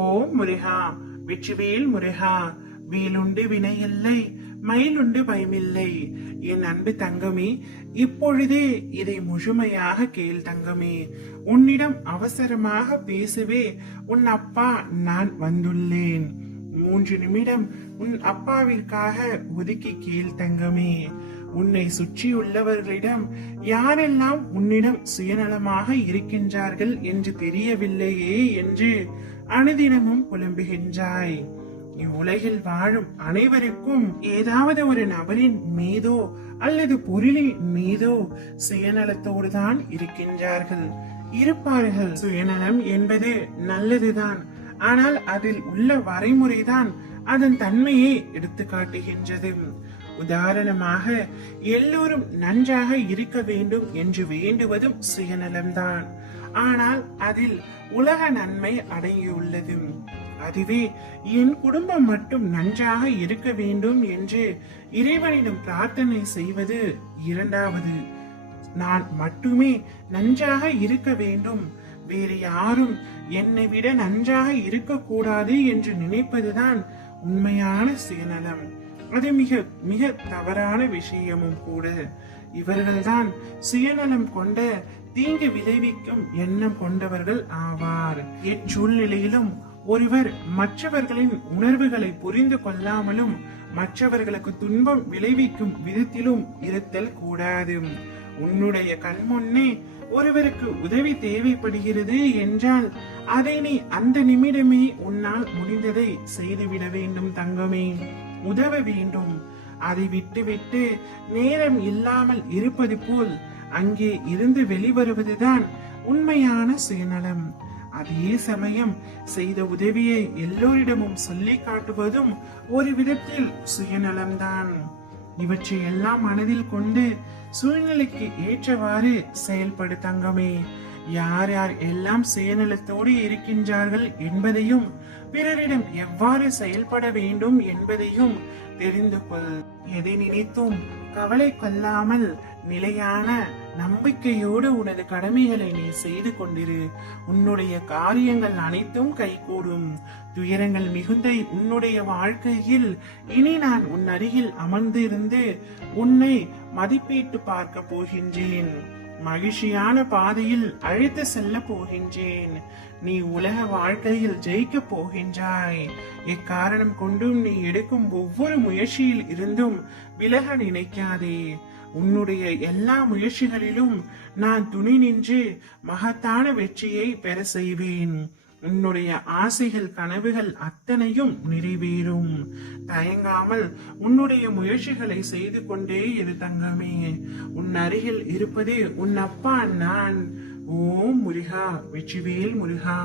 ஓம் முருகா, வெற்றிவேல் முருகா. வேலுண்டு வினையில்லை, மயிலுண்டு பயமில்லை. என் அன்பு தங்கமே, இப்பொழுதே இதை முழுமையாக கேள் தங்கமே. உன்னிடம் அவசரமாக பேசவே உன் அப்பா நான் வந்துள்ளேன். 3 நிமிடம் உன் அப்பாவிற்காக ஒதுக்கி கேள் தங்கமே. உன்னை சுற்றியுள்ளவர்களிடம் யாரெல்லாம் உன்னிடம் சுயநலமாக இருக்கின்றார்கள் என்று தெரியவில்லையே என்று அனுதினமும் புலம்புகின்றாய். இவ்வுலகில் வாழும் அனைவருக்கும் ஏதாவது ஒரு நபரின் மீதோ அல்லது பொருளின் மீதோ சுயநலத்தோடுதான் இருப்பார்கள். சுயநலம் என்பது நல்லதுதான், ஆனால் அதில் உள்ள வரைமுறைதான் அதன் தன்மையை எடுத்து காட்டுகின்றது. உதாரணமாக, எல்லோரும் நன்றாக இருக்க வேண்டும் என்று வேண்டுவதும் சுயநலம்தான். ஆனால் அதில் உலக நன்மை அடங்கியுள்ளது. அதுவே என் குடும்பம் மட்டும் நன்றாக இருக்க வேண்டும் என்று இறைவனிடம் பிரார்த்தனை செய்வது இரண்டாவது. நான் மட்டுமே நன்றாக இருக்க வேண்டும், வேறு யாரும் என்னை விட நன்றாக இருக்கக்கூடாது என்று நினைப்பதுதான் உண்மையான சுயநலம். அது மிக மிக தவறான விஷயமும் கூட. இவர்கள்தான் சுயநலம் கொண்ட, தீங்கு விளைவிக்கும் எண்ணம் கொண்டவர்கள் ஆவார். எச்சூழ்நிலையிலும் ஒருவர் மற்றவர்களின் உணர்வுகளை புரிந்து கொள்ளாமலும் மற்றவர்களுக்கு துன்பம் விளைவிக்கும் விதத்திலும் இருத்தல் கூடாது. உன்னுடைய கண்முன்னே ஒருவருக்கு உதவி தேவைப்படுகிறது என்றால் அதை நீ அந்த நிமிடமே உன்னால் முடிந்ததை செய்துவிட வேண்டும் தங்கமே. உதவ வேண்டும். அதை விட்டுவிட்டு நேரம் இல்லாமல் இருப்பது போல் அங்கே இருந்து வெளிவருவதுதான் உண்மையான சுயநலம். அதே சமயம் செய்த உதவியை எல்லோரிடமும் சொல்லி காட்டுவதும் ஒரு விதத்தில் சுயநலம்தான். இவற்றை எல்லாம் மனதில் கொண்டு சூழ்நிலைக்கு ஏற்றவாறு செயல்படு தங்கமே. யார் யார் எல்லாம் சுயநலத்தோடு இருக்கின்றார்கள் என்பதையும் பிறரிடம் எவ்வாறு செயல்பட வேண்டும் என்பதையும் தெரிந்து கொள். எதை நினைத்தும் கவலை கொள்ளாமல் நிலையான நம்பிக்கையோடு உனது கடமைகளை நீ செய்து கொண்டிரு. உன்னுடைய காரியங்கள் அனைத்தும் கைகூடும். துயரங்கள் மிகுந்த உன்னுடைய வாழ்க்கையில் இனி நான் உன் அருகில் அமர்ந்திருந்து உன்னை மதிப்பீட்டு பார்க்க போகின்றேன். மகிழ்ச்சியான பாதையில் அழைத்து செல்ல போகின்றேன். நீ உலக வாழ்க்கையில் ஜெயிக்க போகின்றாய். எக்காரணம் கொண்டும் நீ எடுக்கும் ஒவ்வொரு முயற்சியில் இருந்தும் விலக நினைக்காதே. உன்னுடைய எல்லா முயற்சிகளிலும் நான் துணை நின்று மகத்தான வெற்றியை பெற செய்வேன். உன்னுடைய ஆசைகள் கனவுகள் அத்தனையும் நிறைவேறும். தயங்காமல் உன்னுடைய முயற்சிகளை செய்து கொண்டே இரு தங்கமே. உன் அருகில் இருப்பதே உன் அப்பா நான். ஓம் முருகா, வெற்றிவேல் முருகா.